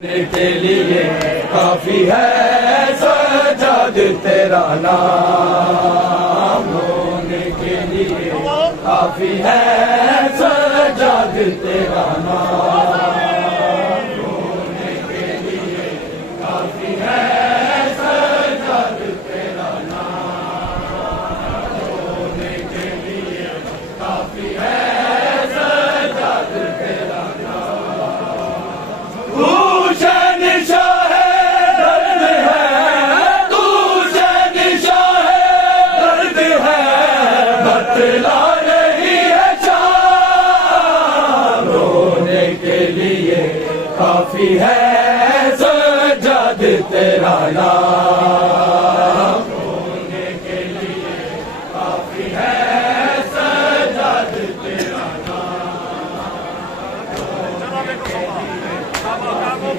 के लिए काफी है सजाद तेरा नाम होने के लिए काफी है सजाद तेरा नाम होने के लिए काफी है सजाद तेरा नाम होने के लिए काफी है सजाद तेरा ला रही है शाम रोने के लिए काफी है सजाद तेरा नाम रोने के लिए काफी है सजाद तेरा नाम रोने के लिए काफी है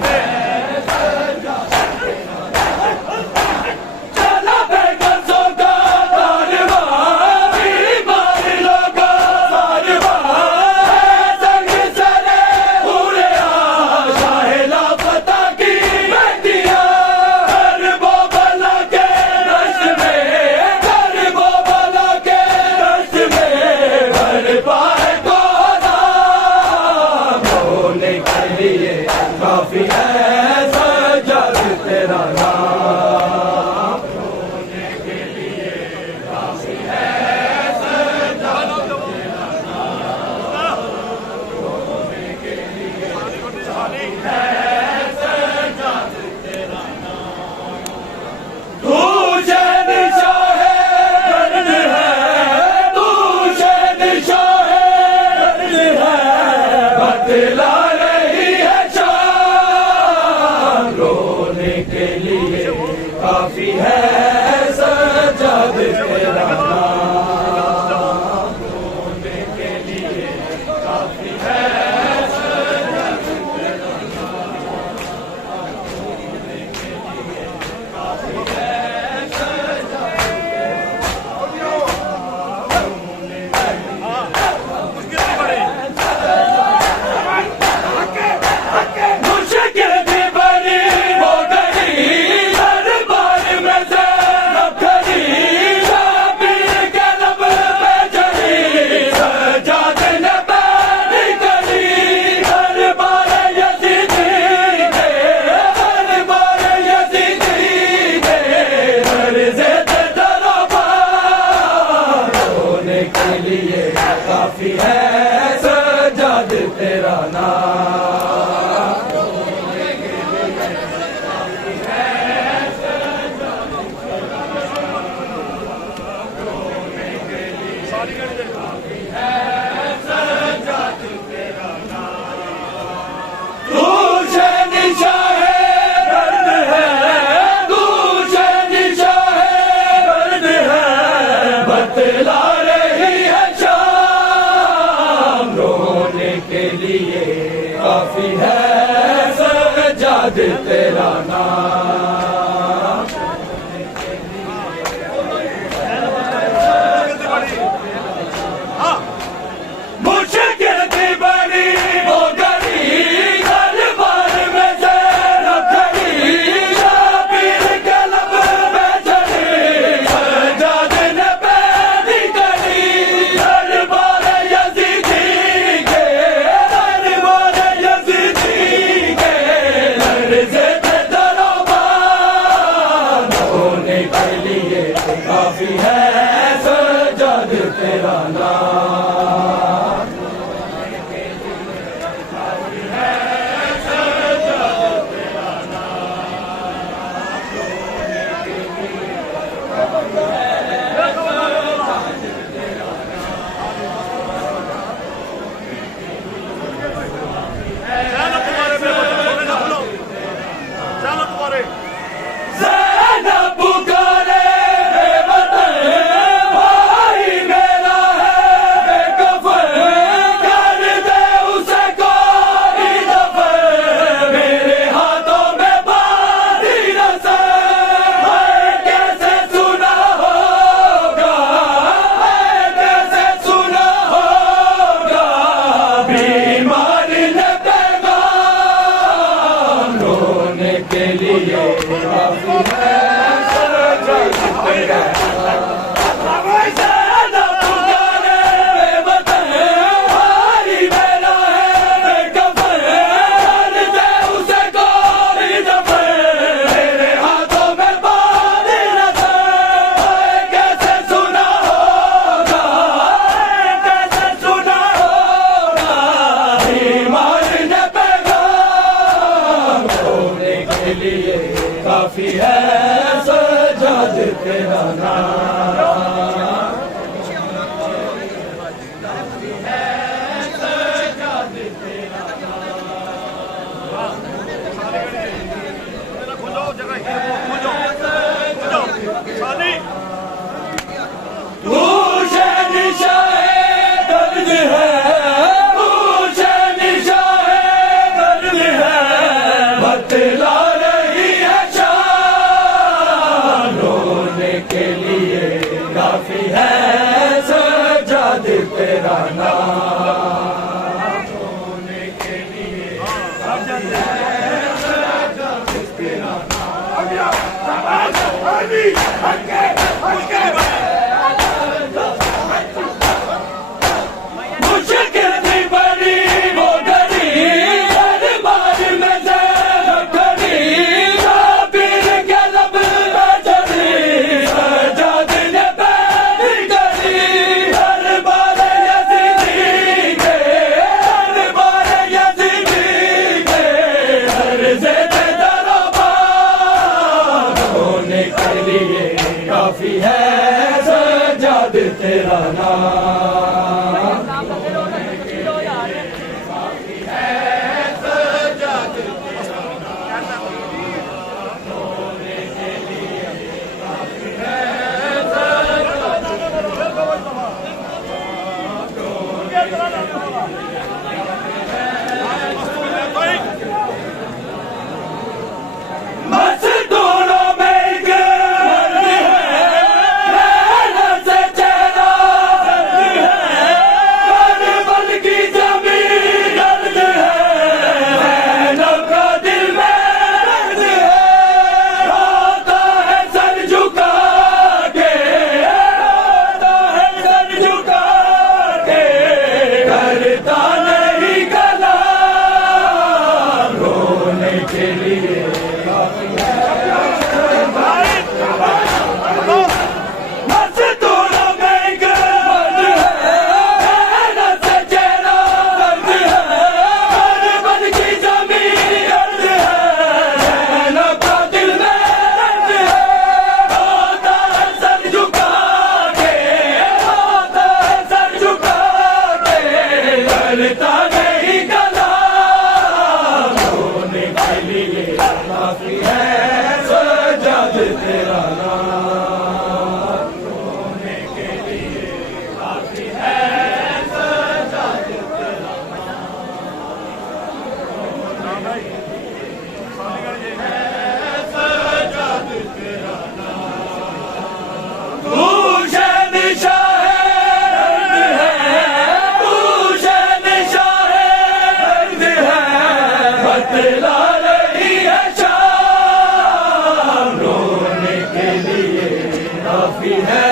काफी है सजाद तेरा नाम रोने के लिए काफी है सजाद तेरा नाम रोने के लिए काफी है सजाद तेरा नाम तू शहंशाह दर्द है तू शहंशाह दर्द है बतला के लिए काफी है सजाद तेरा नाम रोने के लिए काफी है सजाद तेरा नाम रोने के लिए काफी है सजाद के लिए काफी है सजाद तेरा नाम रोने के लिए काफी है सजाद तेरा नाम रोने के लिए काफी है सजाद तेरा नाम तू शहंशाह दर्द है तू शहंशाह दर्द है बतला के लिए काफी है सजाद तेरा नाम मुश्किल थी बड़ी वो गली घर बार में से रखी शाबिर कलब में चली सजाद ने पैदी करी घर बार यजीदी रोने के लिए काफी है सजाद तेरा काफी है सजाद तेरा नाम काफी है सजाद तेरा मुझे निशाए दर्द है मुझे निशाए दर्द है बतला के लिए काफी है सजाद तेरा नाम होने के लिए काफी है सजाद तेरा नाम मुश्किल थी बड़ी वो घड़ी दरबार में ज़ैनब खड़ी पीर के लब में चढ़ी सजाद ने पैर गड़ी दरबार यज़ीदी के दरबार यज़ीदी के अर्ज़े पे दरबार होने के लिए काफी है सजाद तेरा नाम मज़दूरों में एक मर्द है मेहनत से चेहरा दर्द है करबल की ज़मीन दर्द है ज़ैनब का दिल में दर्द है रोता है सर झुका के रोता है सर झुका के करता नहीं गला रोने के लिए मज़दूरों में एक मर्द है मेहनत से चेहरा दर्द है करबल की ज़मीन दर्द है ज़ैनब का दिल में दर्द है रोता है सर झुका के रोता है सर झुका के करता नहीं गला रोने के लिए काफी है सजाद तेरा नाम रोने के लिए काफी है सजाद तेरा सजाद तेरा नाम मुझे निशाए दर्द है मुझे निशाए दर्द है बतला रही है शाम रोने के लिए काफी है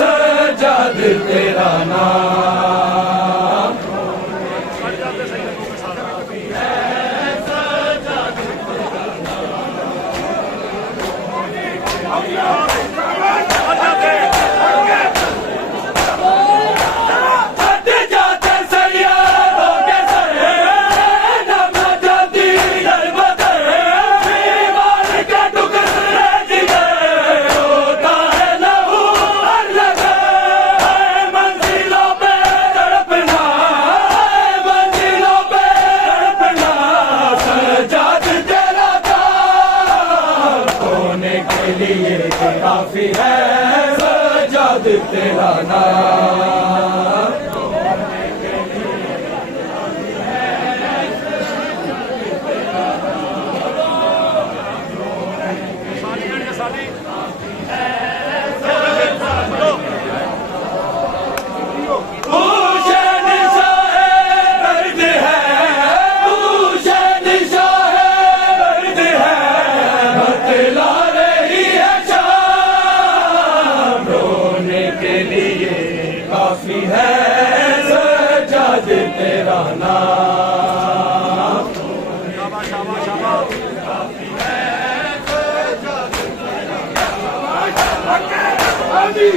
सजाद तेरा नाम काफी है सजाद हट जाते सैयदों के सर नम जाती दर बदर बीमार का टुकड़ा जिगर होता है लहू हर जगह है मंजिलों पे तड़पना है मंजिलों पे तड़पना सजाद तेरा नाम होने के लिए काफी है सजाद तेरा नाम मुझे निशाए दर्द है अभी